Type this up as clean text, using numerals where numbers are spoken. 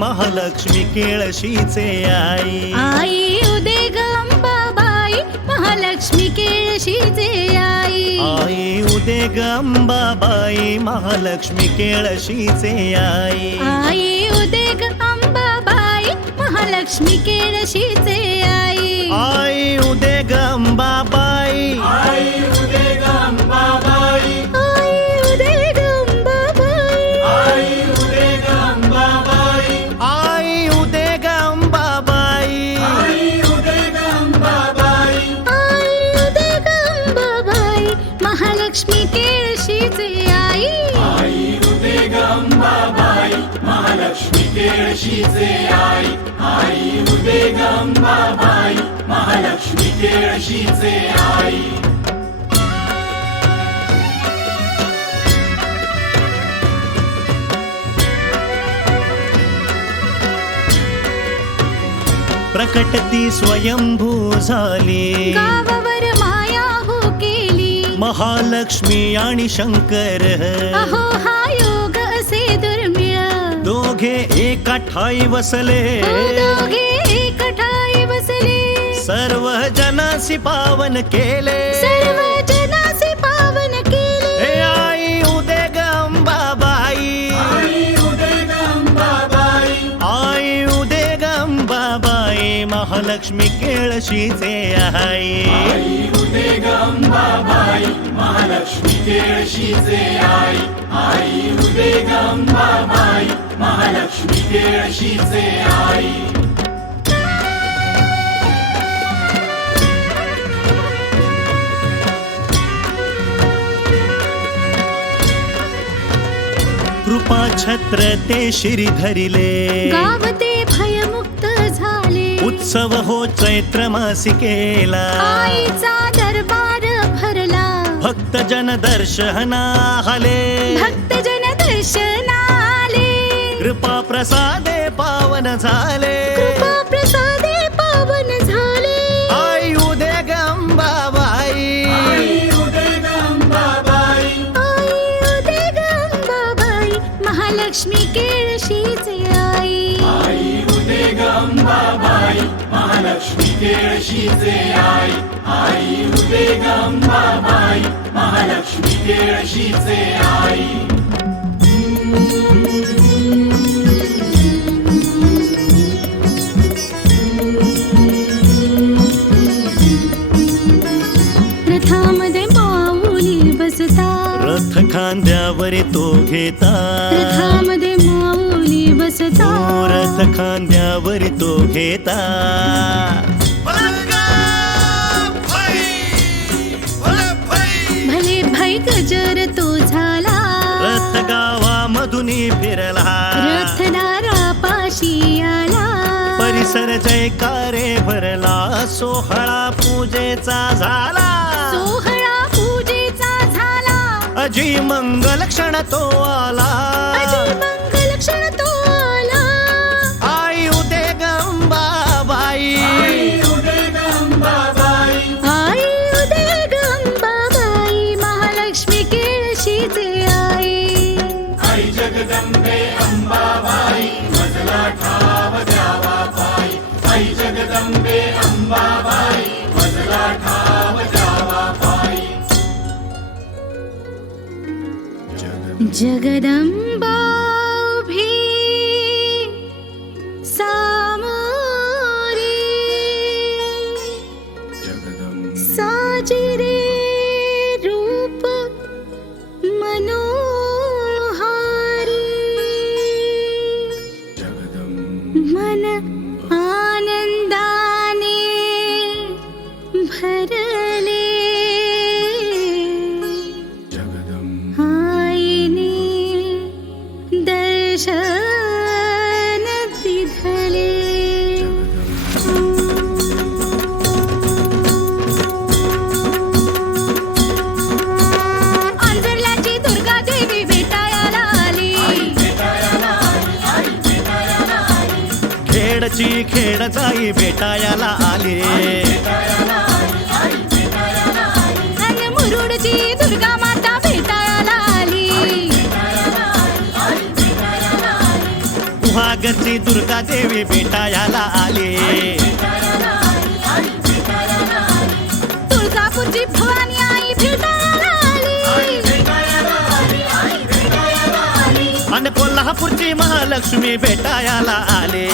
महालक्ष्मी केळशीचे आई. आई उदे ग अंबाबाई महालक्ष्मी केळशीचे आई. आई उदे ग अंबाबाई महालक्ष्मी केळशीचे आई. आई उदे ग अंबाबाई महालक्ष्मी केळशीचे आई. आई उदे ग अंबाबाई. आई उदे ग अंबाबाई. आई उदे ग अंबाबाई. आई उदे ग अंबाबाई. आई उदे ग अंबाबाई. आई उदे ग अंबाबाई. आई उदे ग अंबाबाई महालक्ष्मी केळशीचे आई. आई उदे ग अंबाबाई महालक्ष्मी केळशीचे आई. आई उदे ग अंबाबाई महालक्ष्मी केळशीचे आई. प्रकटती स्वयंभू झाली. गावावर माया हो केली. महालक्ष्मी आणि शंकर अहो हा योग असे दुर्मिळ. दोघे एका ठाई बसले. दोघे एक ठाई बसले. सर्व जनासी पावन केले. सर्व जनासे पावन केले. हे आई उदे ग अंबाबाई. आई उदे ग अंबाबाई. आई उदे ग अंबाबाई महालक्ष्मी केळशीचे आई. आई उदे ग अंबाबाई महालक्ष्मी केळशीचे आई. आई उदे ग अंबाबाई महालक्ष्मी केळशीचे आई. कृपा छत्र ते शिरी धरिले. गाव ते भयमुक्त झाले. उत्सव हो चैत्र मासिकेला. आईचा दरबार भरला. भक्त जन दर्शना आले. भक्त जन दर्शनाले. कृपा प्रसादे पावन झाले. कृपा प्रसादे पावन झाले. आई उदे ग अंबाबाई. आई उदे ग अंबाबाई. आई उदे ग अंबाबाई महालक्ष्मी केळशीचे आई. आई उदे ग अंबाबाई महालक्ष्मी केळशीचे आई. आई उदे ग अंबाबाई महालक्ष्मी केळशीचे आई. रथामध्ये माऊली बसता. रथ खांद्यावर तो घेता. रथामध्ये माऊली बसता. ओ रथ खांद्यावर तो घेता. भले भाई गजर तो झाला. रथ गावामधून फिरला. रथदारा पाशी आला. परिसर जयकारे भरला. सोहळा पूजेचा झाला. सोहळा पूजेचा झाला. अजी मंगल क्षण तो आला. अजय मंगल क्षण तो आला. आई उदे ग अंबाबाई. आई उदे ग अंबाबाई. आई उदे ग अंबाबाई महालक्ष्मी केळशीचे आई. आई जगदंबे अंबाबाई मजला ठाव द्यावा पायी. आई जगदंबे अंबाबाई मजला ठाव द्यावा पायी. जगदंबा उभी सामोरी. साजिरे रूप मनोहारी. मन आनंदाने भरले. आईने दर्शन दिधले. आंजर्ल्याची दुर्गा देवी भेटायला आली. खेडची खेड जाई भेटायला आली. आणि मुरुडची दुर्गा माता भेटायला आली. नगरची दुर्गा देवी भेटायला आली. तुळजापूरची भवानी आई भेटायला आली. आणि कोल्हापूरची महालक्ष्मी भेटायला आले.